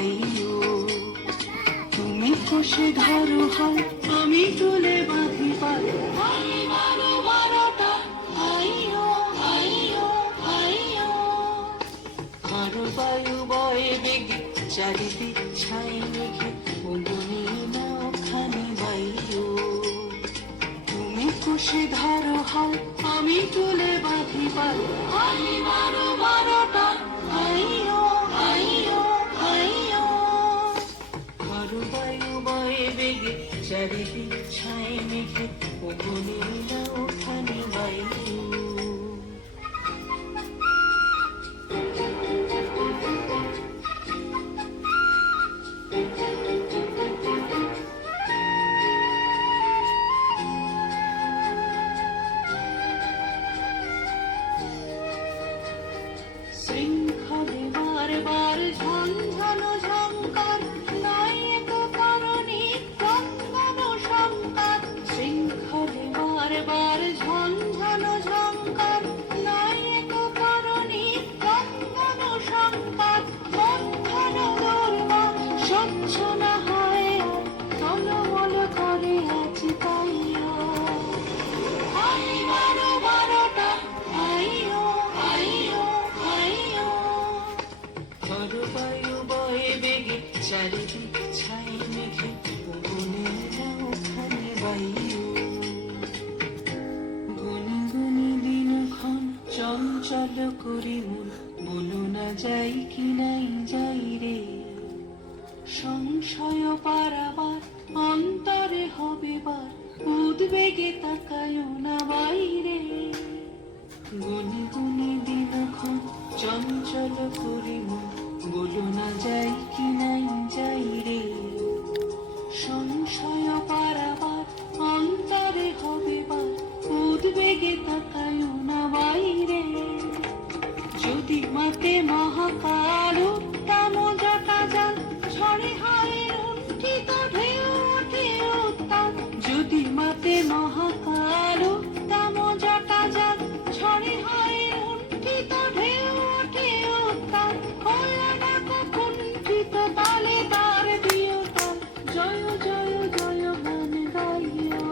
বায়ু, তুমি কষে ধরো হাল, আমি তুলে বাঁধি পাল। বারো বারোটা আইও আইও আইও, আরো বায়ু বয়ে বেগে চারিদিক ছাই মেঘে, ওগুনি না ওখানে বায়ু, তুমি কষে ধরো হাল, আমি তুলে বাঁধি পাল। বারো বারোটা আইও আইও আইও, আরো বায়ু বয়ে বেগে চারিদিক ছাই মেঘে, ওগুনি না ওখানে বায়ু। শৃঙ্খলে বারবার ঝনঝনো ঝঙ্কার, নাই এত কারণে ক্রন্দনো সংকার। শৃঙ্খলে বারবার ঝনঝনো ঝঙ্কার, নাই এত কারণে ক্রন্দনো সংকার। বন্ধন দুর্বা স্বচ্ছ না হয় আর, টলমল করে আজ তাইও। বারো বারোটা আইও আইও আইও, আরো বায়ু বয়ে বেগে চারিদিক ছাই মেঘে, ওগুনি না ওখানে বায়ু। গুনি গুনি দিনক্ষণ চঞ্চল করি মন, বলো না যাই কি নাই যাই রে। সংশয় পারাবার অন্তরে হবে বার, উদ্বেগে তাকায়ও না বাইরে। গুনি গুনি দিনক্ষণ চঞ্চল করি মন, বলো না যাই কি নাই যাই রে। সংশয় পারাবার অন্তরে হবে বার, উদ্বেগে তাকায়ও না বাইরে। যদি মাতে মহাকাল উত্তম জটা যান, ঝড়ে হয় লুণ্ঠিত ঢেউ ওঠে উত্তাল। যদি মাতে মহাকাল উত্তম জটা যান, ঝড়ে হয় লুণ্ঠিত ঢেউ ওঠে উত্তাল। হলো না কুণ্ঠিত তালে তার দিও তাল, জয় জয় জয় গান গাইও।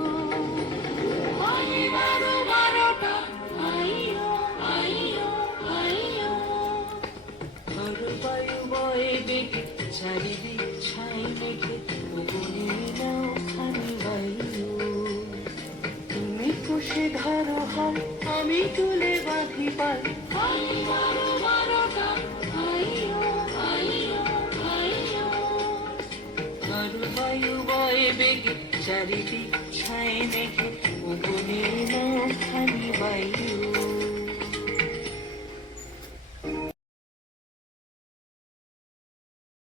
বারো বারোটা আইও আইও আইও, আরো বায়ু বয়ে বেগে চারিদিক ছাই মেঘে, ওগুনি না ওখানে বায়ু, তুমি কষে ধরো হাল, আমি তুলে বাঁধি পাল। বারো বারোটা আইও আইও আইও, আরো বায়ু বয়ে বেগে চারিদিক ছাই মেঘে, ওগুনি না ওখানে বায়ু।